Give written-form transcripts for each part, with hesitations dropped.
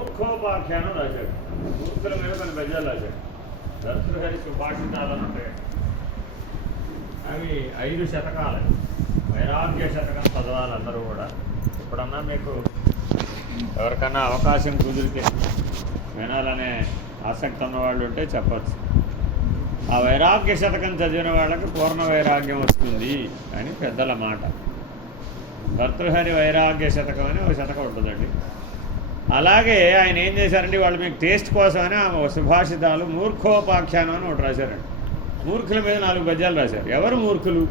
మూర్ఖోపాఖ్యానం రాశాడు. మూర్ఖుల మీద కొన్ని పద్యాలు రాశాడు. భర్తృహరి సుభాషితాలను ఉంటాయి. అవి 5 శతకాలు. వైరాగ్య శతకం చదవాలి అందరూ కూడా. ఇప్పుడన్నా మీకు ఎవరికన్నా అవకాశం కుదిరితే వినాలనే ఆసక్తి ఉన్నవాళ్ళు ఉంటే చెప్పచ్చు. ఆ వైరాగ్య శతకం చదివిన వాళ్ళకి పూర్ణ వైరాగ్యం వస్తుంది అని పెద్దల మాట. భర్తృహరి వైరాగ్య శతకం అని ఒక శతకం ఉంటుందండి. అలాగే ఆయన ఏం చేశారండి, వాళ్ళు మీకు టేస్ట్ కోసమని ఆ సుభాషితాలు మూర్ఖోపాఖ్యానం అని ఒకటి రాశారండి. మూర్ఖుల మీద 4 పద్యాలు రాశారు. ఎవరు మూర్ఖులు?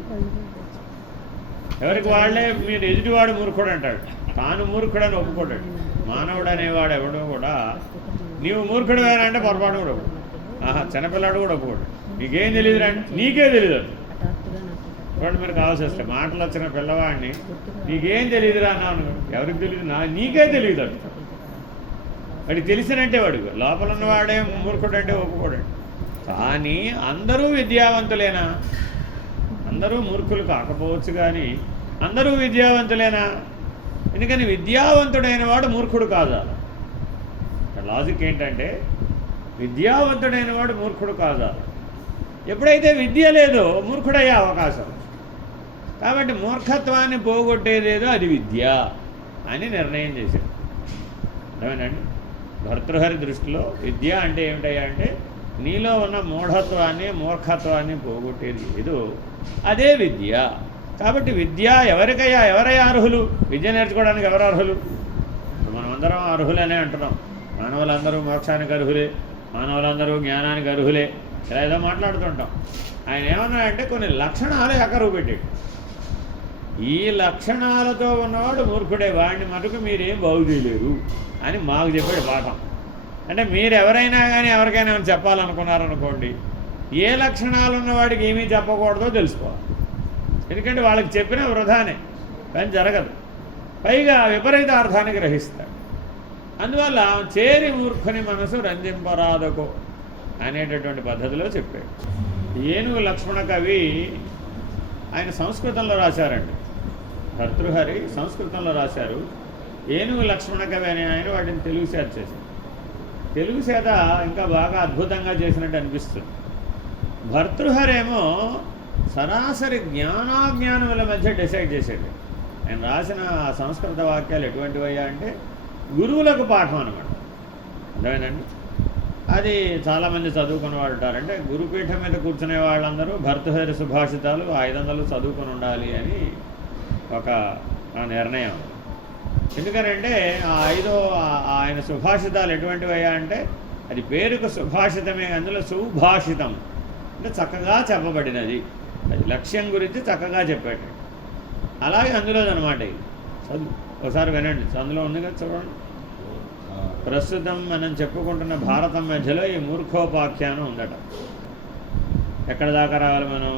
ఎవరికి వాళ్ళే. మీరు ఎదుటివాడు మూర్ఖుడు అంటాడు, తాను మూర్ఖుడని ఒప్పుకోడాడు. మానవుడు అనేవాడు ఎవడో కూడా నీవు మూర్ఖుడు అంటే పొరపాటు కూడా ఒప్పుకోడు. చిన్నపిల్లాడు కూడా ఒప్పుకోడు. నీకేం తెలియదు అంటే నీకే తెలియదు. చూడండి, మీరు కావాల్సి వస్తే మాటలు వచ్చిన పిల్లవాడిని నీకేం తెలియదురా అన్నాను. ఎవరికి తెలియదు? నీకే తెలియదు అంట. వాడికి తెలిసినంటే వాడు లోపల ఉన్నవాడే మూర్ఖుడు అంటే ఒప్పుకోడండి. కానీ అందరూ విద్యావంతులేనా? అందరూ మూర్ఖులు కాకపోవచ్చు, కానీ అందరూ విద్యావంతులేనా? ఎందుకని విద్యావంతుడైన వాడు మూర్ఖుడు కాదా? లాజిక్ ఏంటంటే విద్యావంతుడైన వాడు మూర్ఖుడు కాదా? ఎప్పుడైతే విద్య లేదో మూర్ఖుడయ్యే అవకాశం. కాబట్టి మూర్ఖత్వాన్ని పోగొట్టేదేదో అది విద్య అని నిర్ణయం చేశాడు. అదేనండి, భర్తృహరి దృష్టిలో విద్య అంటే ఏమిటయ్యా అంటే నీలో ఉన్న మూఢత్వాన్ని మూర్ఖత్వాన్ని పోగొట్టేది ఏదో అదే విద్య. కాబట్టి విద్య ఎవరయ్యా అర్హులు? విద్య నేర్చుకోవడానికి ఎవరు అర్హులు? మనమందరం అర్హులనే అంటున్నాం. మానవులందరూ మోక్షానికి అర్హులే, మానవులందరూ జ్ఞానానికి అర్హులే, ఇలా ఏదో మాట్లాడుతుంటాం. ఆయన ఏమన్నాడంటే కొన్ని లక్షణాలు ఎకరువు పెట్టాడు. ఈ లక్షణాలతో ఉన్నవాడు మూర్ఖుడే, వాడిని మటుకు మీరేం బాగు చేయలేరు అని మాకు చెప్పాడు పాఠం. అంటే మీరు ఎవరైనా కానీ ఎవరికైనా చెప్పాలనుకున్నారనుకోండి, ఏ లక్షణాలు ఉన్నవాడికి ఏమీ చెప్పకూడదో తెలుసుకోవాలి. ఎందుకంటే వాళ్ళకి చెప్పిన వృధానే, కానీ జరగదు. పైగా విపరీత అర్థాన్ని గ్రహిస్తాడు. అందువల్ల చేరి మూర్ఖుని మనసు రంజింపరాదకో అనేటటువంటి పద్ధతిలో చెప్పాడు. ఏనుగు లక్ష్మణ కవి ఆయన సంస్కృతంలో రాశారండి. భర్తృహరి సంస్కృతంలో రాశారు. ఏనుగు లక్ష్మణ కవి అనే ఆయన వాటిని తెలుగు సేద చేశారు. తెలుగు సేద ఇంకా బాగా అద్భుతంగా చేసినట్టు అనిపిస్తుంది. భర్తృహరేమో సరాసరి జ్ఞానాజ్ఞానముల మధ్య డిసైడ్ చేశాడు. ఆయన రాసిన సంస్కృత వాక్యాలు ఎటువంటివయ్యా అంటే గురువులకు పాఠం అనమాట. అర్థమేనండి. అది చాలామంది చదువుకున్న వాళ్ళు ఉంటారంటే గురుపీఠం మీద కూర్చునే వాళ్ళందరూ భర్తృహరి సుభాషితాలు 500 చదువుకొని ఉండాలి అని ఒక నిర్ణయం. ఎందుకనంటే ఆయన సుభాషితాలు ఎటువంటివయ్యా అంటే అది పేరుకు సుభాషితమే, అందులో సుభాషితం అంటే చక్కగా చెప్పబడినది, అది లక్ష్యం గురించి చక్కగా చెప్పాడు. అలాగే అందులోదనమాట ఇది. చదువు ఒకసారి వినండి, అందులో ఉంది కదా చూడండి. ప్రస్తుతం మనం చెప్పుకుంటున్న భారతం మధ్యలో ఈ మూర్ఖోపాఖ్యానం ఉందట. ఎక్కడ దాకా రావాలి మనం?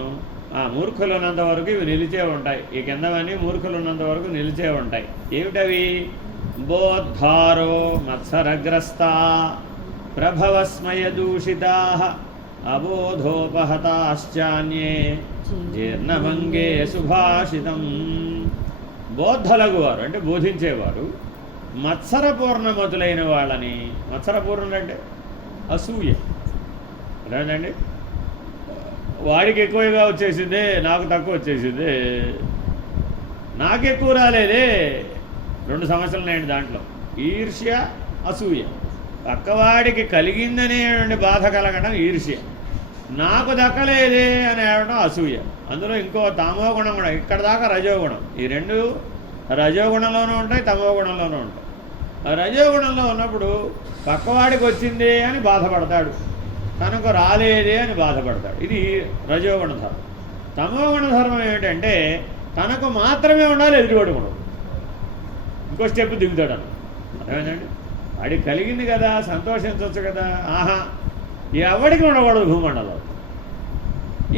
మూర్ఖులు ఉన్నంత వరకు ఇవి నిలిచే ఉంటాయి. ఈ కిందవన్నీ మూర్ఖులు ఉన్నంత వరకు నిలిచే ఉంటాయి. ఏమిటవి? బోద్ధారో మత్సరగ్రస్తా ప్రభవస్మయ దూషితా అబోధోపహతాశ్చాన్యే జీర్ణభంగే సుభాషితం. బోద్ధలగు వారు అంటే బోధించేవారు మత్సరపూర్ణమతులైన వాళ్ళని, మత్సరపూర్ణులు అంటే అసూయ అదేనండి. వాడికి ఎక్కువగా వచ్చేసిందే, నాకు తక్కువ వచ్చేసిందే, నాకు ఎక్కువ రాలేదే. 2 సమస్యలు నేను దాంట్లో, ఈర్ష్య అసూయ. పక్కవాడికి కలిగిందనే బాధ కలగడం ఈర్ష్య, నాకు దక్కలేదే అని అనడం అసూయ. అందులో ఇంకో తమో గుణం కూడా, ఇక్కడ దాకా రజోగుణం. ఈ 2 రజోగుణంలోనూ ఉంటాయి, తమో గుణంలోనూ ఉంటాయి. రజోగుణంలో ఉన్నప్పుడు పక్కవాడికి వచ్చిందే అని బాధపడతాడు, తనకు రాలేదే అని బాధపడతాడు. ఇది రజోగుణ ధర్మం. తమో గుణ ధర్మం ఏమిటంటే తనకు మాత్రమే ఉండాలి, ఎదుటివాడు ఉండదు. ఇంకో స్టెప్ దిగుతాడు అన్న. అర్థమైందండి. వాడికి కలిగింది కదా, సంతోషించవచ్చు కదా. ఎవడికి ఉండకూడదు భూమండలం.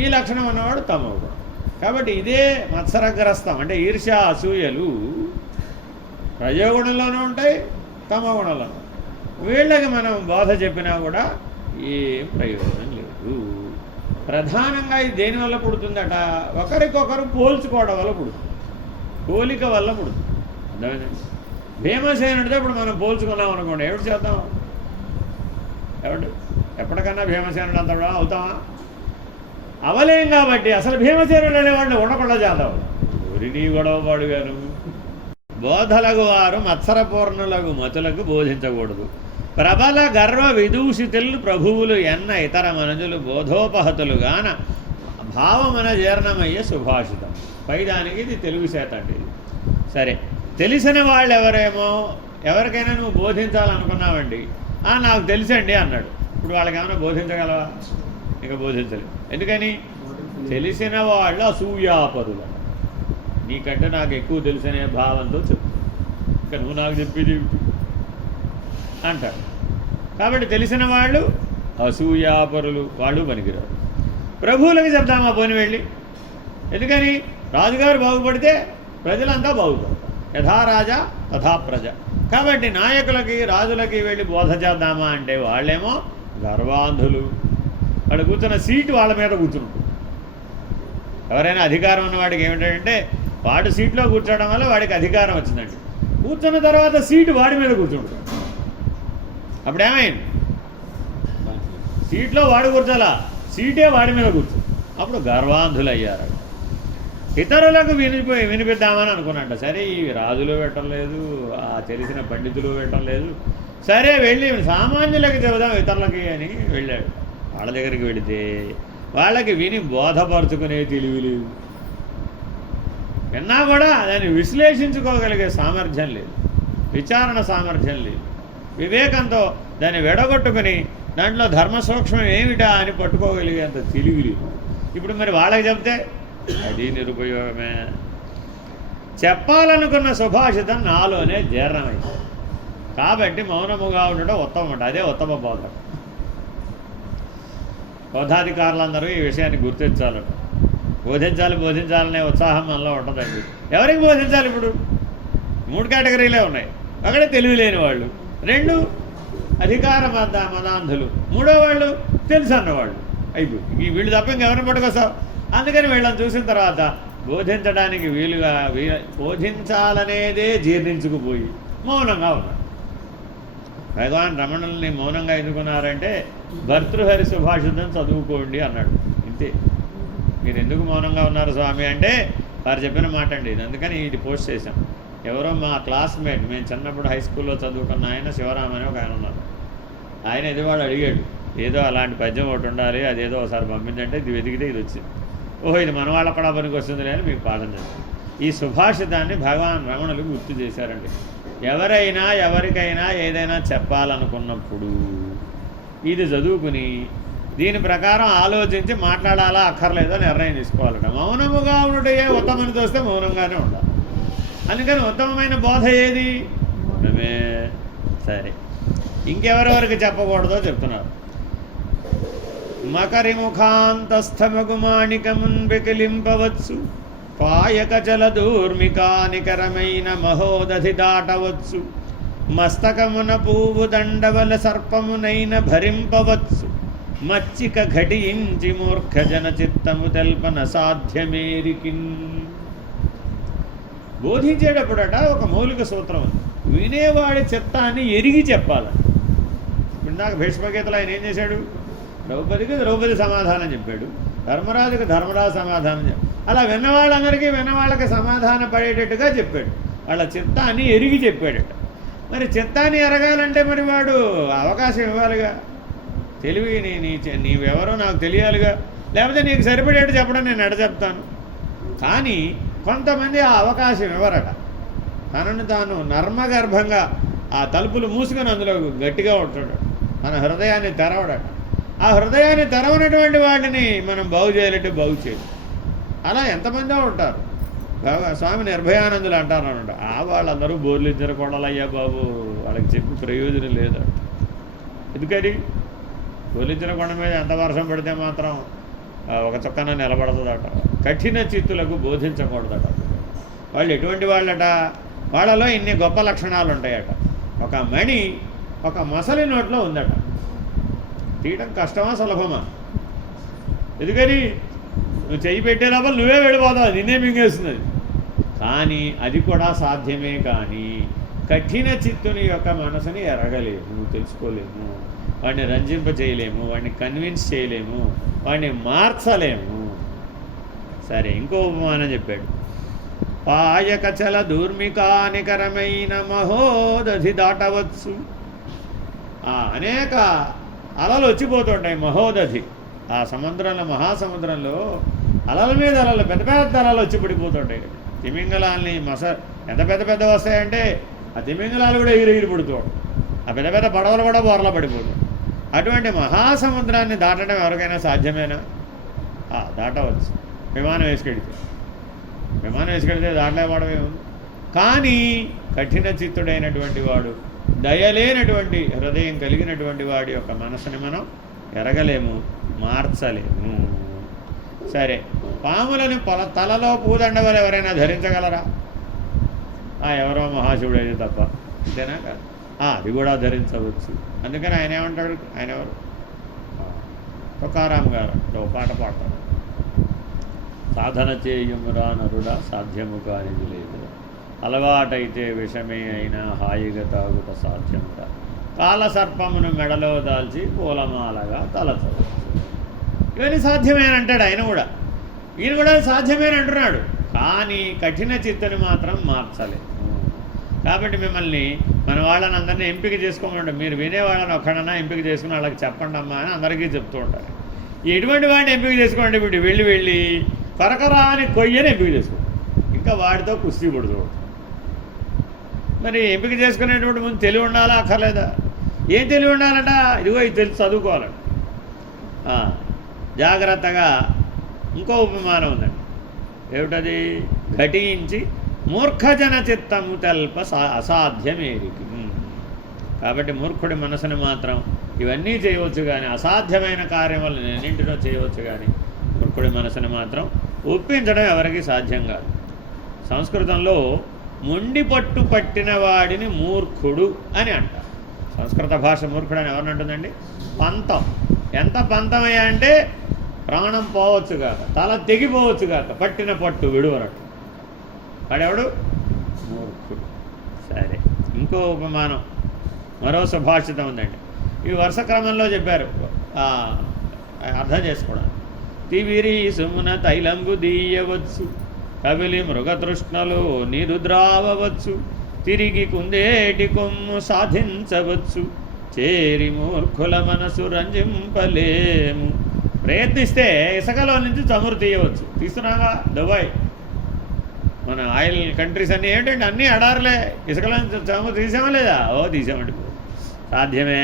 ఈ లక్షణం ఉన్నవాడు తమో గుణం. కాబట్టి ఇదే మత్సరగ్రస్తం అంటే ఈర్ష్య అసూయలు రజోగుణంలోనూ ఉంటాయి, తమో గుణంలోనూ. వీళ్ళకి మనం బోధ చెప్పినా కూడా ఏం ప్రయోజనం లేదు. ప్రధానంగా ఇది దేనివల్ల పుడుతుందట? ఒకరికొకరు పోల్చుకోవడం వల్ల పుడుతుంది, పోలిక వల్ల పుడుతుంది. అర్థమైందండి. భీమసేనుడితో ఇప్పుడు మనం పోల్చుకున్నాం అనుకోండి, ఎవడు చేద్దాం? ఎవడు ఎప్పటికన్నా భీమసేనుడు అంత అవుతామా? అవలేం. కాబట్టి అసలు భీమసేనుడు అనేవాడిని ఉండకుండా చేద్దాం. ఊరిని గొడవపాడు గాను బోధలగు వారు మత్సరపూర్ణులకు మతులకు బోధించకూడదు. ప్రబల గర్వ విదూషితులు ప్రభువులు ఎన్న ఇతర మనుజులు బోధోపహతులు గాన భావమన జీర్ణమయ్యే సుభాషితం. పైదానికి ఇది తెలుగు శాత అండి. సరే, తెలిసిన వాళ్ళు ఎవరేమో ఎవరికైనా నువ్వు బోధించాలనుకున్నావండి, నాకు తెలుసండి అన్నాడు. ఇప్పుడు వాళ్ళకి ఏమైనా బోధించగలవా? ఇక బోధించలేదు. ఎందుకని? తెలిసిన వాళ్ళు అసూయాపరులు. నీకంటే నాకు ఎక్కువ తెలుసనే భావంతో చెప్తాను, ఇక నువ్వు నాకు చెప్పేది అంటాడు. కాబట్టి తెలిసిన వాళ్ళు అసూయాపరులు, వాళ్ళు పనికిరారు. ప్రభువులకి చెప్దామా పోని వెళ్ళి? ఎందుకని? రాజుగారు బాగుపడితే ప్రజలంతా బాగుపడతారు. యథా రాజా తథా ప్రజ. కాబట్టి నాయకులకి రాజులకి వెళ్ళి బోధ చేద్దామా అంటే వాళ్ళేమో గర్వాంధులు. వాడు కూర్చున్న సీటు వాళ్ళ మీద కూర్చుంటారు. ఎవరైనా అధికారం ఉన్నవాడికి ఏమిటంటే వాడు సీట్లో కూర్చోవడం వల్ల వాడికి అధికారం వచ్చిందండి. కూర్చున్న తర్వాత సీటు వాడి మీద కూర్చుంటాడు. అప్పుడేమైంది? సీట్లో వాడు కూర్చోాలా, సీటే వాడి మీద కూర్చో. అప్పుడు గర్వాంధులు అయ్యారు. ఇతరులకు వినిపిద్దామని అనుకున్నట్ట. సరే, ఈ రాజులు పెట్టలేదు, ఆ తెలిసిన పండితులు పెట్టలేదు, సరే వెళ్ళి సామాన్యులకి చెబుదాం ఇతరులకి అని వెళ్ళాడు. వాళ్ళ దగ్గరికి వెళితే వాళ్ళకి విని బోధపరుచుకునే తెలివి లేదు. విన్నా కూడా దాన్ని విశ్లేషించుకోగలిగే సామర్థ్యం లేదు, విచారణ సామర్థ్యం లేదు. వివేకంతో దాన్ని వెడగొట్టుకుని దాంట్లో ధర్మ సూక్ష్మం ఏమిటా అని పట్టుకోగలిగేంత తెలివి లేదు. ఇప్పుడు మరి వాళ్ళకి చెప్తే అది నిరుపయోగమే. చెప్పాలనుకున్న సుభాషితం నాలోనే జీర్ణమైంది. కాబట్టి మౌనముగా ఉండడం ఉత్తమం. అదే ఉత్తమ బోధ. బోధాధికారులందరూ ఈ విషయాన్ని గుర్తించాలట. బోధించాలనే ఉత్సాహం మనలో ఉంటుందండి. ఎవరికి బోధించాలి? ఇప్పుడు 3 కేటగిరీలే ఉన్నాయి. ఒకడే తెలివి లేని వాళ్ళు, 2 అధికార మదాంధులు, 3వ వాళ్ళు తెలుసు అన్నవాళ్ళు. అయిపోయి వీళ్ళు తప్ప ఇంకెవరిని పట్టుకొస్తావు? అందుకని వీళ్ళని చూసిన తర్వాత బోధించడానికి బోధించాలనేదే జీర్ణించుకుపోయి మౌనంగా ఉన్నారు. భగవాన్ రమణుల్ని మౌనంగా ఎన్నుకున్నారంటే భర్తృహరి సుభాషితం చదువుకోండి అన్నాడు. ఇంతే. మీరు ఎందుకు మౌనంగా ఉన్నారు స్వామి అంటే వారు చెప్పిన మాట అండి ఇది. అందుకని ఇది పోస్ట్ చేశాం. ఎవరో మా క్లాస్మేట్, మేము చిన్నప్పుడు హై స్కూల్లో చదువుకున్న ఆయన శివరామ్ అని ఒక ఆయన ఉన్నారు. ఆయన ఎదువాడు అడిగాడు, ఏదో అలాంటి పద్యం ఒకటి ఉండాలి, అదేదో ఒకసారి పంపించంటే ఇది వెతికితే ఇది వచ్చింది. ఓహో, ఇది మన వాళ్ళ కూడా పనికి వస్తుంది అని మీకు పాఠం చేస్తాను. ఈ సుభాషితాన్ని భగవాన్ రమణులు గుర్తు చేశారండి. ఎవరైనా ఎవరికైనా ఏదైనా చెప్పాలనుకున్నప్పుడు ఇది చదువుకుని దీని ప్రకారం ఆలోచించి మాట్లాడాలా అక్కర్లేదో నిర్ణయం తీసుకోవాలట. మౌనముగా ఉండటే ఉత్తమని చూస్తే మౌనంగానే ఉండాలి. అందుకని ఉత్తమమైన బోధ ఏది? మౌనమే. సరే, ఇంకెవరెవరికి చెప్పకూడదో చెప్తున్నారు. మకరిముఖాంతస్థమగుమాణికమున్ బెకిలింపవచ్చు, పాయక జలదూర్మికానికరమైన మహోదధి దాటవచ్చు, మస్తకమున పువ్వు దండవల సర్పమునైన భరింపవచ్చు, మచ్చిక ఘటించి మూర్ఖజన చిత్తము తెల్పన సాధ్యమేరికిన్. బోధించేటప్పుడట ఒక మౌలిక సూత్రం ఉంది. వినేవాడి చిత్తాన్ని ఎరిగి చెప్పాలి. ఇందాక భీష్మగీతలో ఆయన ఏం చేశాడు? ద్రౌపదికి ద్రౌపది సమాధానం చెప్పాడు, ధర్మరాజుకి ధర్మరాజు సమాధానం చెప్పాడు. అలా విన్నవాళ్ళందరికీ విన్నవాళ్ళకి సమాధానం పడేటట్టుగా చెప్పాడు. వాళ్ళ చిత్తాన్ని ఎరిగి చెప్పాడట. మరి చిత్తాన్ని ఎరగాలంటే మరి వాడు అవకాశం ఇవ్వాలిగా. తెలివి నీవెవరో నాకు తెలియాలిగా. లేకపోతే నీకు సరిపడేట్టు చెప్పడం నేను ఎడ చెప్తాను. కానీ కొంతమంది ఆ అవకాశం ఇవ్వరట. తనను తాను నర్మగర్భంగా ఆ తలుపులు మూసుకొని అందులో గట్టిగా ఉంటాడు. మన హృదయాన్ని తెరవడట. ఆ హృదయాన్ని తెరవనటువంటి వాటిని మనం బాగు చేయాలంటే బాగు చేయాలి. అలా ఎంతమందో ఉంటారు. స్వామి నిర్భయానందులు అంటారు అనమాట. వాళ్ళందరూ బోర్లించరు కొడాలయ్యా బాబు, వాళ్ళకి చెప్పి ప్రయోజనం లేదట. ఎందుకని? బోర్లించిన కొండ మీద ఎంత వర్షం పడితే మాత్రం ఒక చొక్కన నిలబడుతుందట. కఠిన చిత్తులకు బోధించకూడదట. వాళ్ళు ఎటువంటి వాళ్ళట? వాళ్ళలో ఇన్ని గొప్ప లక్షణాలు ఉంటాయట. ఒక మణి ఒక మొసలి నోట్లో ఉందట. తీయటం కష్టమా సులభమా? ఎందుకని? నువ్వు చెయ్యి పెట్టే లోపల నువ్వే వెళ్ళిపోతావు, నిన్నే మింగేస్తుంది. కానీ అది కూడా సాధ్యమే. కానీ కఠిన చిత్తుని యొక్క మనసుని ఎరగలేము, తెలుసుకోలేము, వాడిని రంజింప చేయలేము, వాడిని కన్విన్స్ చేయలేము, వాడిని మార్చలేము. సరే, ఇంకో ఉపమానం చెప్పాడు. పాయకచల దూర్మికానికరమైన మహోదధి దాటవచ్చు. అనేక అలలు వచ్చిపోతుంటాయి. మహోదధి, ఆ సముద్రంలో, మహాసముద్రంలో అలల మీద అలలు, పెద్ద పెద్ద అలలు వచ్చి పడిపోతుంటాయి. తిమింగలాల్ని ఎంత పెద్ద పెద్ద వస్తాయంటే ఆ తిమింగలాలు కూడా ఎగిరి పుడుతూ, ఆ పెద్ద పెద్ద పడవలు కూడా బోర్లా పడిపోతాయి. అటువంటి మహాసముద్రాన్ని దాటడం ఎవరికైనా సాధ్యమేనా? దాటవచ్చు, విమానం వేసుకెడితే దాటలేవాడమే ఉంది. కానీ కఠిన చిత్తుడైనటువంటి వాడు, దయలేనటువంటి హృదయం కలిగినటువంటి వాడి యొక్క మనసుని మనం ఎరగలేము, మార్చలేము. సరే, పాములని తలలో పూదండవలు ఎవరైనా ధరించగలరా? ఎవరో మహాశివుడు అయితే తప్ప, అంతేనా కాదు? అది కూడా ధరించవచ్చు. అందుకని ఆయన ఏమంటాడు? ఆయన ఎవరు? తుకారాం గారు ఒక పాట పాడతాడు. సాధన చేయుమురా నరుడా, సాధ్యము కానిది లేదు, అలవాటైతే విషమే అయినా హాయిగా తాగుట సాధ్యమురా, కాలసర్పమును మెడలో దాల్చి పూలమాలగా తలచవచ్చు. ఇవన్నీ సాధ్యమేనంటాడు ఆయన కూడా. ఈయన కూడా సాధ్యమేనంటున్నాడు. కానీ కఠిన చిత్తుని మాత్రం మార్చలేదు. కాబట్టి మిమ్మల్ని, మన వాళ్ళని అందరినీ ఎంపిక చేసుకోమంటే, మీరు వినేవాళ్ళని ఒక్కడన్నా ఎంపిక చేసుకుని వాళ్ళకి చెప్పండి అమ్మా అని అందరికీ చెప్తూ ఉంటారు. ఎటువంటి వాడిని ఎంపిక చేసుకోండి, ఇప్పుడు వెళ్ళి కరకరాని కొయ్యని ఎంపిక చేసుకోండి, ఇంకా వాడితో కుస్తీ పడుతూ. మరి ఎంపిక చేసుకునేటువంటి ముందు తెలివి ఉండాలా అక్కర్లేదా? ఏం తెలివి ఉండాలంట? ఇదిగో ఇది తెలిసి చదువుకోవాలంట. జాగ్రత్తగా. ఇంకో ఉపమానం ఉందండి. ఏమిటది? ఘటించి మూర్ఖజన చిత్తము తెల్ప అసాధ్యమేరికి. కాబట్టి మూర్ఖుడి మనసుని మాత్రం ఇవన్నీ చేయవచ్చు కానీ, అసాధ్యమైన కార్యములను ఎన్నింటినో చేయవచ్చు కానీ, మూర్ఖుడి మనసుని మాత్రం ఒప్పించడం ఎవరికి సాధ్యం కాదు. సంస్కృతంలో మొండి పట్టు పట్టిన వాడిని మూర్ఖుడు అని అంటారు. సంస్కృత భాష మూర్ఖుడు అని ఎవరిని అంటుందండి? పంతం. ఎంత పంతమయ్యా అంటే ప్రాణం పోవచ్చు కాక, తల తెగిపోవచ్చు కాక, పట్టిన పట్టు విడువనట్టు వాడెవడు? మూర్ఖుడు. సరే, ఇంకో ఉపమానం, మరో సుభాషితం ఉందండి. ఇవి వరుస క్రమంలో చెప్పారు, అర్థం చేసుకోవడం. తివిరి సుమున తైలంబు దీయవచ్చు, కవిలి మృగతృష్ణలు నీరు ద్రావవచ్చు, తిరిగి కుందేటి కొమ్ము సాధించవచ్చు, చేరి మూర్ఖుల మనసు రంజింపలేము. ప్రయత్నిస్తే ఇసుకలో నుంచి చమురు తీయవచ్చు. తీస్తున్నాగా దుబాయ్, మన ఆయిల్ కంట్రీస్ అన్నీ ఏంటంటే అన్నీ అడారులే. ఇసుకలో నుంచి చమురు తీసామా లేదా? తీసామండి, సాధ్యమే.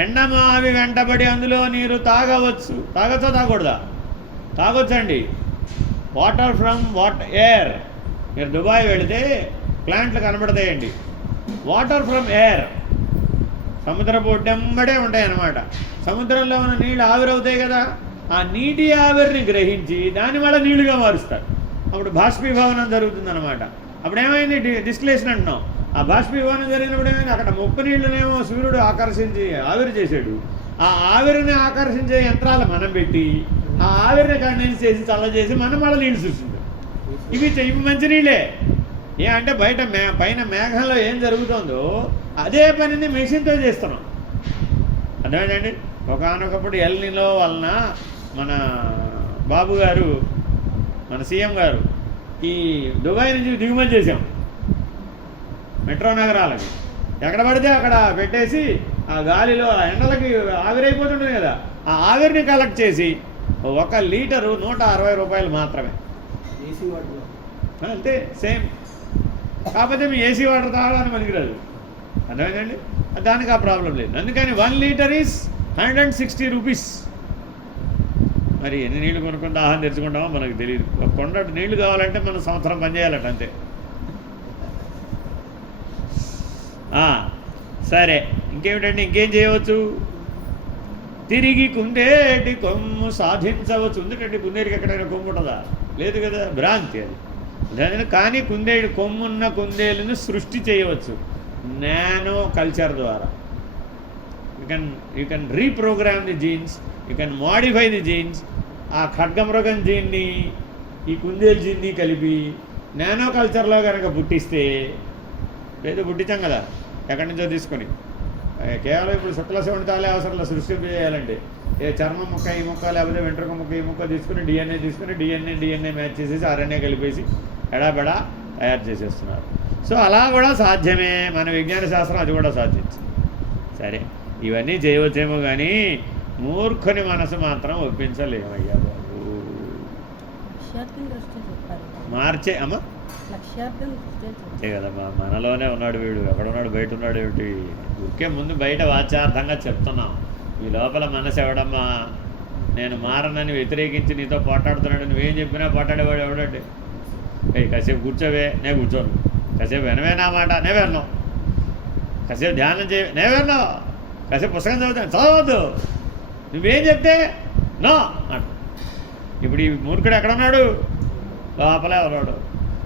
ఎండమావి వెంటబడి అందులో నీరు తాగవచ్చు. తాగొచ్చా తాగకూడదా? తాగొచ్చండి. Water from air. మీరు దుబాయ్ వెళితే ప్లాంట్లు కనబడతాయండి. వాటర్ ఫ్రమ్ ఎయిర్, సముద్రపు ఒడ్డెంబడే ఉంటాయి అన్నమాట. సముద్రంలో ఉన్న నీళ్ళు ఆవిరవుతాయి కదా, ఆ నీటి ఆవిరిని గ్రహించి దాన్ని మళ్ళీ నీళ్ళుగా మారుస్తారు. అప్పుడు బాష్పీభవనం జరుగుతుందన్నమాట. అప్పుడు ఏమైంది? డిస్టిలేషన్ అంటున్నాం. ఆ బాష్పీభవనం జరిగినప్పుడు ఏమైంది? అక్కడ ముప్పు నీళ్ళనేమో సూర్యుడు ఆకర్షించి ఆవిరి చేశాడు. ఆ ఆవిరిని ఆకర్షించే యంత్రాలు మనం పెట్టి ఆ ఆవిరిని కండెన్స్ చేసి చల్లజేసి మనం మళ్ళీ నీళ్ళు సృష్టించాం. ఇవి మంచి నీళ్ళే. అంటే పైన మేఘంలో ఏం జరుగుతుందో అదే పనిని మెషిన్తో చేస్తున్నాం. అర్థమైందండి? ఒకనొకప్పుడు ఎల్ నినో వలన మన బాబు గారు, మన సీఎం గారు ఈ దుబాయ్ నుంచి దిగుమతి చేశాం మెట్రో నగరాలకి. ఎక్కడ పడితే అక్కడ పెట్టేసి ఆ గాలిలో ఎండలకి ఆవిరైపోతుంటుంది కదా, ఆ ఆవిరిని కలెక్ట్ చేసి 1 లీటరు 160 రూపాయలు మాత్రమే. అంతే, సేమ్. కాకపోతే మీ ఏసీ వాటర్ తాగడానికి పనికిరాదు. అర్థమైందండి? దానికి ఆ ప్రాబ్లం లేదు. అందుకని 1 లీటర్ ఈజ్ 160 రూపీస్. మరి ఎన్ని నీళ్లు కొనుక్కొని దాహం తెచ్చుకుంటామో మనకు తెలియదు. ఒక కొండ నీళ్లు కావాలంటే మనం సంవత్సరం పనిచేయాలట అంతే. సరే, ఇంకేమిటండి? ఇంకేం చేయవచ్చు? తిరిగి కుందేటి కొమ్ము సాధించవచ్చు. ఎందుకంటే కుందేటికి ఎక్కడైనా కొమ్ము ఉంటుందా? లేదు కదా, భ్రాంతి అది. దాని కానీ కుందేడు కొమ్మున్న కుందేలుని సృష్టి చేయవచ్చు నానో కల్చర్ ద్వారా. You can reprogram the jeans, you can modify the jeans. ఆ ఖడ్గమృగం జీన్ని ఈ కుందేలు జీన్ని కలిపి నానో కల్చర్లో కనుక పుట్టిస్తే లేదు పుట్టించాం కదా ఎక్కడి నుంచో తీసుకొని. కేవలం ఇప్పుడు శుక్ల శివునితాలే అవసరంలో సృష్టి చేయాలంటే ఏ చర్మం ముక్క ఈ ముక్క లేకపోతే వెంట్రుక ముక్క ఈ ముక్క తీసుకుని డిఎన్ఏ మ్యాచ్ చేసేసి ఆర్ఎన్ఏ కలిపేసి ఎడాబెడా తయారు చేసేస్తున్నారు. సో అలా కూడా సాధ్యమే, మన విజ్ఞాన శాస్త్రం అది కూడా సాధించింది. సరే ఇవన్నీ చేయవచ్చేమో కానీ మూర్ఖుని మనసు మాత్రం ఒప్పించలేమయ్యా బాబు. మార్చే అమ్మ అంతే కదమ్మా, మనలోనే ఉన్నాడు వీడు, ఎక్కడున్నాడు బయట ఉన్నాడు ఏమిటి? ఊరికే ముందు బయట వాచ్యార్థంగా చెప్తున్నాం, ఈ లోపల మనసు ఎవడమ్మా? నేను మారనని వ్యతిరేకించి నీతో పోట్లాడుతున్నాడు, నువ్వేం చెప్పినా పోట్లాడేవాడు ఎవడండి? కాసేపు కూర్చోవే, నేను కూర్చోను. కాసేపు వినవే నా మాట, నేను విన్నాం. కాసేపు ధ్యానం చేయవే, నేను విన్నాం. కాసేపు పుస్తకం చదువుతాను, చదవద్దు. నువ్వేం చెప్తే నో అంట. ఇప్పుడు ఈ మూర్ఖుడు ఎక్కడున్నాడు? లోపలే ఉన్నాడు.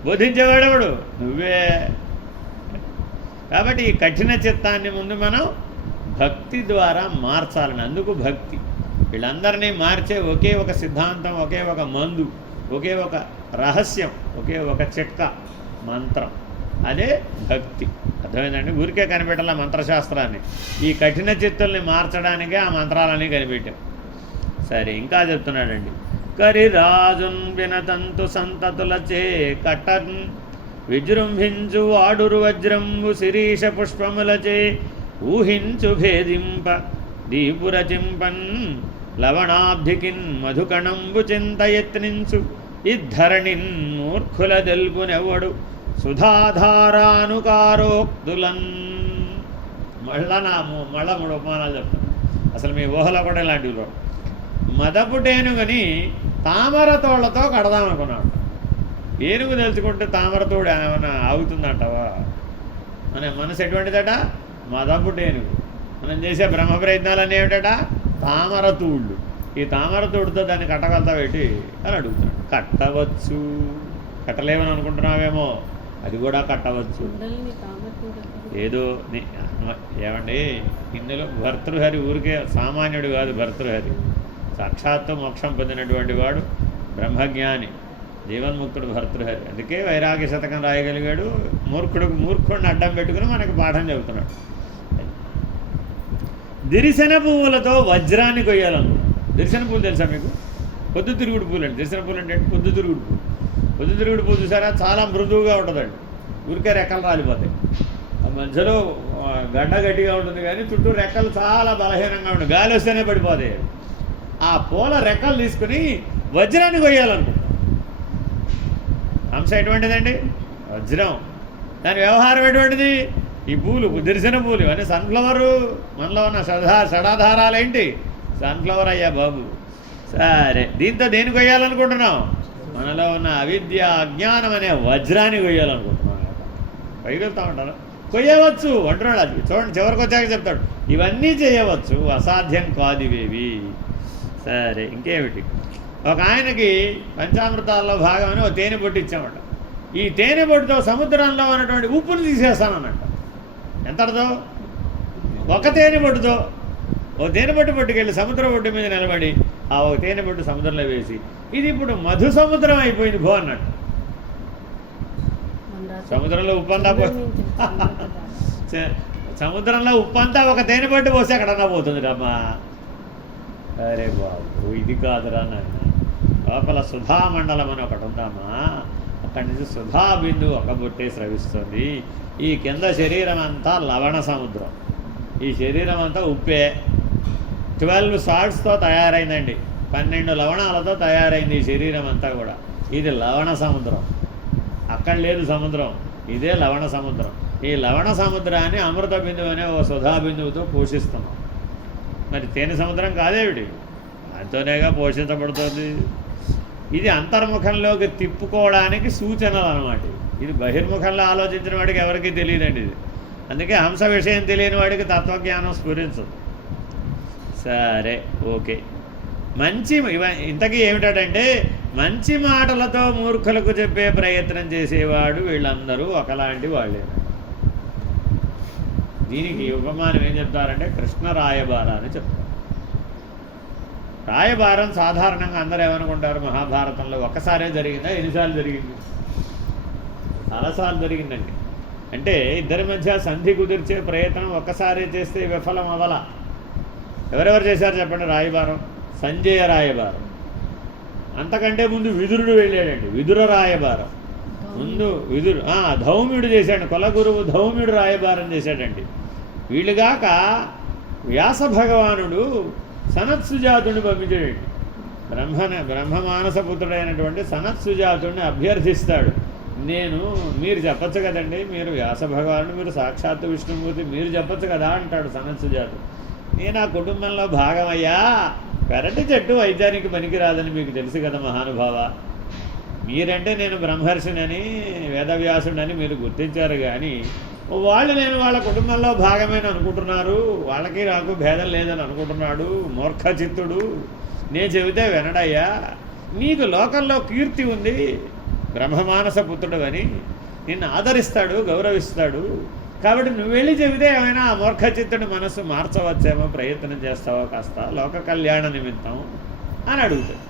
బోధించేవాడెవడు? నువ్వే. కాబట్టి ఈ కఠిన చిత్తాన్ని ముందు మనం భక్తి ద్వారా మార్చాలని, అందుకు భక్తి. వీళ్ళందరినీ మార్చే ఒకే ఒక సిద్ధాంతం, ఒకే ఒక మందు, ఒకే ఒక రహస్యం, ఒకే ఒక చిట్కా, మంత్రం. అదే భక్తి. అర్థమైందండి? ఊరికే కనిపెట్టాల మంత్రశాస్త్రాన్ని. ఈ కఠిన చిత్తుల్ని మార్చడానికే ఆ మంత్రాలన్నీ కనిపెట్టాం. సరే ఇంకా చెప్తున్నాడండి. కరిరాజున్ వినతంతు సంతతులచే కటన్ విజృంభించు ఆడురు వజ్రంబు శిరీష పుష్పములచే ఊహించు భేదింప దీపురచింపన్ లవణాబ్ధికిన్ మధుకణంబు చింతయత్నించు ఇద్ధరణిన్ మూర్ఖుల దెల్పునెవ్వడు సుధాధారానుకారోక్తులన్. మళ్ళా మూడు ఉపమానాలు చెప్తాను. అసలు మీ ఊహలో కూడా ఇలాంటివి. మదపుటేనుగని తామరతోళ్లతో కడదామనుకున్నాడు. ఏనుగు తెలుసుకుంటే తామరతోడు ఏమైనా ఆగుతుందంటావా? మన మనసు ఎటువంటిదట? మదపుటేనుగు. మనం చేసే బ్రహ్మ ప్రయత్నాలన్నీ ఏమిటట? తామరతూళ్ళు. ఈ తామరతూడుతో దాన్ని కట్టగలుగుతా పెట్టి అని అడుగుతున్నాడు. కట్టవచ్చు. కట్టలేమని అనుకుంటున్నావేమో, అది కూడా కట్టవచ్చు. ఏదో ఏమండి, ఇందులో భర్తృహరి ఊరికే సామాన్యుడు కాదు. భర్తృహరి సాక్షాత్తు మోక్షం పొందినటువంటి వాడు, బ్రహ్మజ్ఞాని, జీవన్ముక్తుడు భర్తృహరి. అందుకే వైరాగ్య శతకం రాయగలిగాడు. మూర్ఖుడిని అడ్డం పెట్టుకుని మనకు పాఠం చెబుతున్నాడు. దిరిశన పువ్వులతో వజ్రాన్ని కొయ్యాలనుకున్నాడు. దిరిశన పువ్వులు తెలుసా మీకు? పొద్దుతిరుగుడు పూలు అండి. దిరిశన పూలు అంటే పొద్దుతిరుగుడు పూలు. పొద్దుతిరుగుడు పూలు చూసారా? చాలా మృదువుగా ఉంటుందండి. ఊరికే రెక్కలు రాలిపోతాయి. మధ్యలో గడ్డ గట్టిగా ఉంటుంది కానీ చుట్టూ రెక్కలు చాలా బలహీనంగా ఉంటుంది. గాలి వస్తేనే పడిపోతాయి. ఆ పూల రెక్కలు తీసుకుని వజ్రాన్ని కొయ్యాలనుకుంటాం. అంశం ఎటువంటిదండి? వజ్రం. దాని వ్యవహారం ఎటువంటిది? ఈ పూలు, దిరిసిన పూలు, ఇవన్నీ సన్ఫ్లవరు. మనలో ఉన్న షడాధారాలేంటి? సన్ఫ్లవర్ అయ్యా బాబు. సరే, దీంతో దేని కొయ్యాలనుకుంటున్నాం? మనలో ఉన్న అవిద్య, అజ్ఞానం అనే వజ్రాన్ని కొయ్యాలనుకుంటున్నాం. కొయ్యగలుగుతా ఉంటారు. కొయ్యవచ్చు అంటున్నాడు. అది చూడండి, చివరికి వచ్చాక చెప్తాడు. ఇవన్నీ చేయవచ్చు, అసాధ్యం కాదు ఇవేవి. సరే, ఇంకేమిటి? ఒక ఆయనకి పంచామృతాల్లో భాగమని ఒక తేనె బొట్టు ఇచ్చామట. ఈ తేనె బొట్టుతో సముద్రంలో ఉన్నటువంటి ఉప్పును తీసేస్తానన్నట్ట. ఎంతటితో? ఒక తేనె బొట్టుతో. ఓ తేనె బొట్టు పట్టుకెళ్ళి సముద్ర బొట్టు మీద నిలబడి ఆ ఒక తేనె బొట్టు సముద్రంలో వేసి ఇది ఇప్పుడు మధు సముద్రం అయిపోయింది భో అన్నట్టు. సముద్రంలో ఉప్పంతా సముద్రంలో ఉప్పంతా ఒక తేనె బొట్టు పోసి ఎక్కడన్నా పోతుంది రమ్మా. అరే బాబు, ఇది కాదురా నాయన. లోపల సుధామండలం అని ఒకటి ఉందమ్మా. అక్కడి నుంచి సుధా బిందువు ఒక బొట్టే స్రవిస్తుంది. ఈ కింద శరీరం అంతా లవణ సముద్రం. ఈ శరీరం అంతా ఉప్పే. 12 సాల్ట్స్తో తయారైందండి. 12 లవణాలతో తయారైంది ఈ శరీరం అంతా కూడా. ఇది లవణ సముద్రం. అక్కడ లేదు సముద్రం, ఇదే లవణ సముద్రం. ఈ లవణ సముద్రాన్ని అమృత బిందువు అనే ఓ సుధా బిందువుతో పోషిస్తున్నాం. మరి తేనె సముద్రం కాదేవిటి? దాంతోనేగా పోషించబడుతుంది. ఇది అంతర్ముఖంలోకి తిప్పుకోవడానికి సూచనలు అన్నమాట. ఇది బహిర్ముఖంలో ఆలోచించిన వాడికి ఎవరికీ తెలియదండి ఇది. అందుకే హంస విషయం తెలియని వాడికి తత్వజ్ఞానం స్ఫురించదు. సరే, ఓకే. ఇంతకీ ఏమిటంటే మంచి మాటలతో మూర్ఖులకు చెప్పే ప్రయత్నం చేసేవాడు వీళ్ళందరూ ఒకలాంటి వాళ్ళే. దీనికి ఉపమానం ఏం చెప్తారంటే కృష్ణ రాయబార అని చెప్తారు. రాయబారం సాధారణంగా అందరూ ఏమనుకుంటారు? మహాభారతంలో ఒక్కసారే జరిగిందా? ఎన్నిసార్లు జరిగింది? చాలాసార్లు జరిగిందండి. అంటే ఇద్దరి మధ్య సంధి కుదిర్చే ప్రయత్నం ఒక్కసారి చేస్తే విఫలం అవ్వాల. ఎవరెవరు చేశారు చెప్పండి రాయబారం? సంజయ రాయబారం. అంతకంటే ముందు విదురుడు వెళ్ళాడండి, విదుర రాయబారం. ముందు ధౌమ్యుడు చేశాడు, కులగురువు ధౌమ్యుడు రాయబారం చేశాడండి. వీళ్ళుగాక వ్యాస భగవానుడు సనత్సుజాతుడిని పంపించాడండి. బ్రహ్మమానసపుత్రుడైనటువంటి సనత్సుజాతుడిని అభ్యర్థిస్తాడు. మీరు చెప్పచ్చు కదండి, మీరు వ్యాస భగవానుడు, మీరు సాక్షాత్తు విష్ణుమూర్తి, మీరు చెప్పచ్చు కదా అంటాడు సనత్సుజాతుడు. నేను ఆ కుటుంబంలో భాగమయ్యా, పెరటి చెట్టు వైద్యానికి పనికిరాదని మీకు తెలుసు కదా మహానుభావ. మీరంటే నేను బ్రహ్మర్షినని వేదవ్యాసుడని మీరు గుర్తించారు, కానీ నేను వాళ్ళ కుటుంబంలో భాగమని అనుకుంటున్నారు, వాళ్ళకి నాకు భేదం లేదని అనుకుంటున్నాడు మూర్ఖచిత్తుడు. నేను చెబితే వినడయ్యా, నీకు లోకంలో కీర్తి ఉంది, బ్రహ్మమానస పుత్రుడు అని నిన్ను ఆదరిస్తాడు, గౌరవిస్తాడు. కాబట్టి నువ్వు వెళ్ళి చెబితే ఏమైనా ఆ మూర్ఖచిత్తుడి మనస్సు మార్చవచ్చేమో, ప్రయత్నం చేస్తావో కాస్త లోక కళ్యాణ నిమిత్తం అని అడుగుతాడు.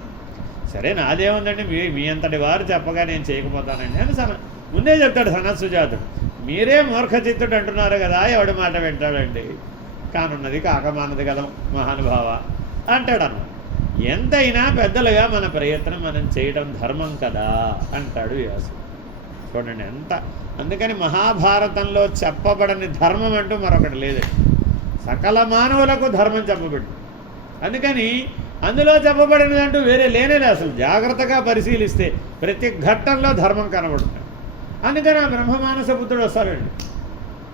సరే నాదేముందండి, మీ అంతటి వారు చెప్పగా నేను చేయకపోతానండి అని ముందే చెప్తాడు సనత్సుజాతుడు. మీరే మూర్ఖచిత్తుడు అంటున్నారు కదా, ఎవడి మాట వింటాడండి, కానున్నది కాకమానది కదా మహానుభావ అంటాడు అన్న. ఎంతైనా పెద్దలుగా మన ప్రయత్నం మనం చేయడం ధర్మం కదా అంటాడు వ్యాసుడు. చూడండి ఎంత. అందుకని మహాభారతంలో చెప్పబడని ధర్మం అంటూ మరొకటి లేదండి. సకల మానవులకు ధర్మం చెప్పబడింది. అందుకని అందులో చెప్పబడినదంటూ వేరే లేనేలే. అసలు జాగ్రత్తగా పరిశీలిస్తే ప్రతి ఘట్టంలో ధర్మం కనబడుతుంది. అందుకని ఆ బ్రహ్మమానసపుత్రుడు వస్తాడండి.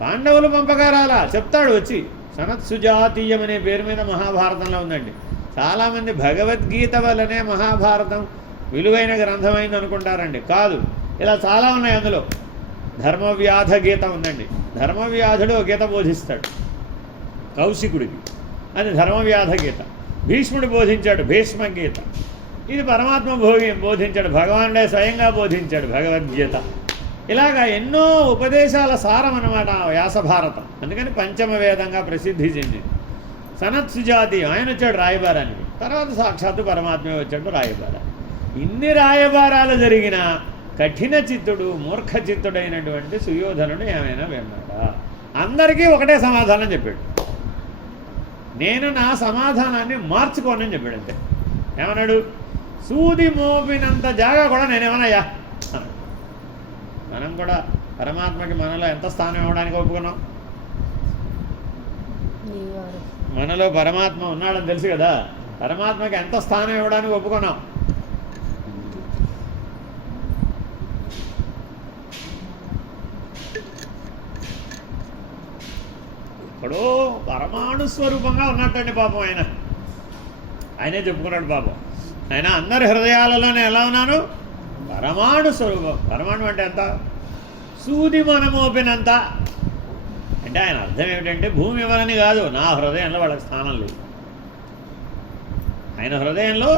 పాండవులు పంపకారాలా చెప్తాడు వచ్చి. సనత్సుజాతీయం అనే పేరు మీద మహాభారతంలో ఉందండి. చాలామంది భగవద్గీత వల్లనే మహాభారతం విలువైన గ్రంథమైంది అనుకుంటారండి. కాదు, ఇలా చాలా ఉన్నాయి. అందులో ధర్మవ్యాధ గీత ఉందండి. ధర్మవ్యాధుడు గీత బోధిస్తాడు కౌశికుడికి, అది ధర్మవ్యాధ గీత. భీష్ముడు బోధించాడు భీష్మగీత. ఇది పరమాత్మ బోధించాడు, భగవానుడే స్వయంగా బోధించాడు భగవద్గీత. ఇలాగా ఎన్నో ఉపదేశాల సారం అన్నమాట వ్యాసభారతం. అందుకని పంచమ వేదంగా ప్రసిద్ధి చెందింది. సనత్సుజాతి ఆయన వచ్చాడు రాయబారానికి, తర్వాత సాక్షాత్తు పరమాత్మే వచ్చాడు రాయబారానికి. ఇన్ని రాయబారాలు జరిగిన కఠిన చిత్తుడు మూర్ఖచిత్తుడైనటువంటి సుయోధనుడు ఏమైనా విన్నాడా? అందరికీ ఒకటే సమాధానం చెప్పాడు. నేను నా సమాధానాన్ని మార్చుకోనని చెప్పాడు. అంతే. ఏమన్నాడు? సూది మోపినంత జాగా కూడా నేనేమన్నాయా అన్నాడు. మనం కూడా పరమాత్మకి మనలో ఎంత స్థానం ఇవ్వడానికి ఒప్పుకున్నాం? మనలో పరమాత్మ ఉన్నాడని తెలుసు కదా, పరమాత్మకి ఎంత స్థానం ఇవ్వడానికి ఒప్పుకున్నాం? ఇప్పుడు పరమాణు స్వరూపంగా ఉన్నట్టండి పాపం ఆయనే చెప్పుకున్నాడు పాపం. ఆయన అందరి హృదయాలలోనే ఎలా ఉన్నాను? పరమాణు స్వరూపం. పరమాణు అంటే ఎంత? సూది మనమోపినంత. అంటే ఆయన అర్థం ఏమిటంటే భూమి ఇవ్వాలని కాదు, నా హృదయంలో వాళ్ళకి స్థానం లేదు. ఆయన హృదయంలో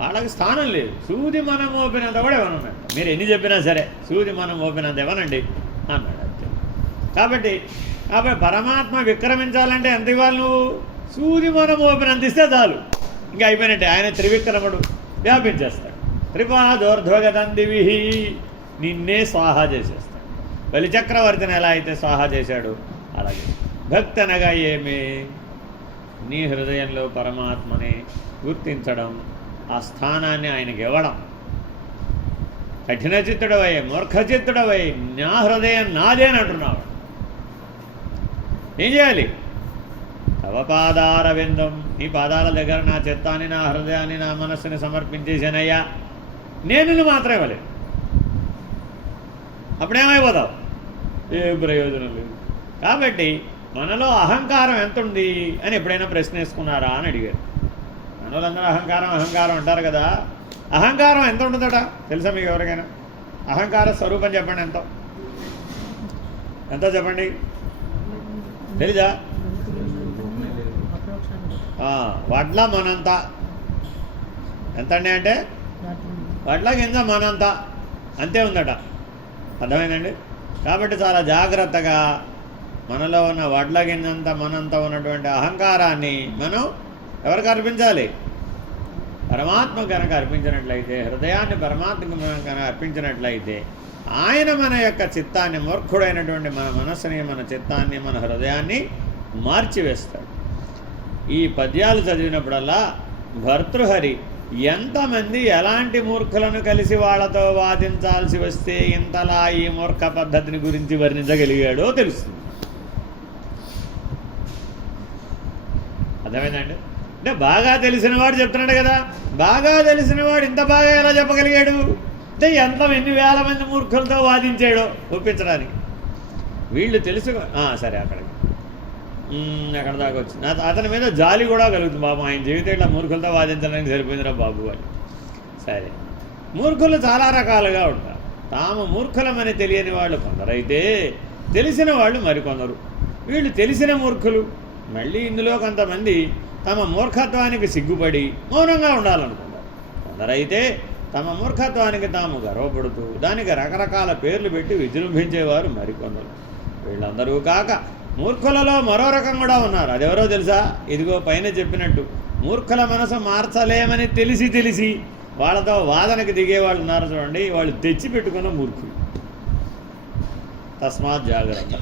వాళ్ళకి స్థానం లేదు. సూది మనం మోపినంత కూడా ఇవ్వనున్నట్టు. మీరు ఎన్ని చెప్పినా సరే సూది మనం మోపినంత ఇవ్వనండి అన్నాడు. అంతే. కాబట్టి పరమాత్మ విక్రమించాలంటే ఎంత ఇవ్వాలి? నువ్వు సూది మనం మోపినంత ఇస్తే చాలు, ఇంకా అయిపోయినట్టే. ఆయన త్రివిక్రముడు, వ్యాపించేస్తాడు. త్రిపాదోర్ధ్వగతందివి, నిన్నే స్వాహా చేసేస్తాడు. బలిచక్రవర్తిని ఎలా అయితే స్వాహా చేశాడు అలాగే. భక్తి అనగా ఏమి? నీ హృదయంలో పరమాత్మని గుర్తించడం, ఆ స్థానాన్ని ఆయనకి ఇవ్వడం. కఠిన చిత్తుడవై మూర్ఖచిత్తుడవై నా హృదయం నాదేని అంటున్నావు. ఏం చేయాలి? తవ పాదారవిందం, నీ పాదాల దగ్గర నా చిత్తాన్ని, నా హృదయాన్ని, నా మనస్సుని సమర్పించేసానయ్యా. నేను మాత్రం ఇవ్వలేదు. అప్పుడేమైపోతావు? ఏం ప్రయోజనం లేదు. కాబట్టి మనలో అహంకారం ఎంత ఉంది అని ఎప్పుడైనా ప్రశ్న వేసుకున్నారా అని అడిగారు. మనోళ్ళందరూ అహంకారం అహంకారం అంటారు కదా, అహంకారం ఎంత ఉంటుందట తెలుసా మీకు? ఎవరికైనా అహంకార స్వరూపం చెప్పండి. ఎంత చెప్పండి, తెలీదా? వడ్ల మనంత. ఎంతండి అంటే వడ్ల గింజ మనంత, అంతే ఉందట. అర్థమైందండి? కాబట్టి చాలా జాగ్రత్తగా మనలో ఉన్న వడ్ల గింజంత మనంత ఉన్నటువంటి అహంకారాన్ని మనం ఎవరికి అర్పించాలి? పరమాత్మ కనుక అర్పించినట్లయితే, హృదయాన్ని పరమాత్మకు కనుక అర్పించినట్లయితే ఆయన మన యొక్క చిత్తాన్ని, మూర్ఖుడైనటువంటి మన మనస్సుని, మన చిత్తాన్ని, మన హృదయాన్ని మార్చివేస్తాడు. ఈ పద్యాలు చదివినప్పుడల్లా భర్తృహరి ఎంతమంది ఎలాంటి మూర్ఖులను కలిసి వాళ్ళతో వాదించాల్సి వస్తే ఇంతలా ఈ మూర్ఖ పద్ధతిని గురించి వర్ణించగలిగాడో తెలుస్తుంది. అర్థమైందండి? అంటే బాగా తెలిసినవాడు చెప్తున్నాడు కదా, బాగా తెలిసినవాడు ఇంత బాగా ఎలా చెప్పగలిగాడు అంటే ఎన్ని వేల మంది మూర్ఖులతో వాదించాడో ఒప్పించడానికి. వీళ్ళు తెలుసు సరే అక్కడికి అక్కడ దాకా వచ్చింది. అతని మీద జాలి కూడా కలుగుతుంది. బాబు ఆయన జీవితం ఇట్లా మూర్ఖులతో వాదించడానికి సరిపోయిందిరా బాబు అని. సరే, మూర్ఖులు చాలా రకాలుగా ఉంటారు. తాము మూర్ఖులమని తెలియని వాళ్ళు కొందరైతే, తెలిసిన వాళ్ళు మరికొందరు. వీళ్ళు తెలిసిన మూర్ఖులు. మళ్ళీ ఇందులో కొంతమంది తమ మూర్ఖత్వానికి సిగ్గుపడి మౌనంగా ఉండాలనుకుంటారు. కొందరైతే తమ మూర్ఖత్వానికి తాము గర్వపడుతూ దానికి రకరకాల పేర్లు పెట్టి విజృంభించేవారు మరికొందరు. వీళ్ళందరూ కాక మూర్ఖులలో మరో రకం కూడా ఉన్నారు. అదెవరో తెలుసా? ఇదిగో పైన చెప్పినట్టు మూర్ఖుల మనసు మార్చలేమని తెలిసి వాళ్ళతో వాదనకి దిగేవాళ్ళు ఉన్నారు చూడండి, వాళ్ళు తెచ్చిపెట్టుకున్న మూర్ఖులు. తస్మాత్ జాగ్రత్త.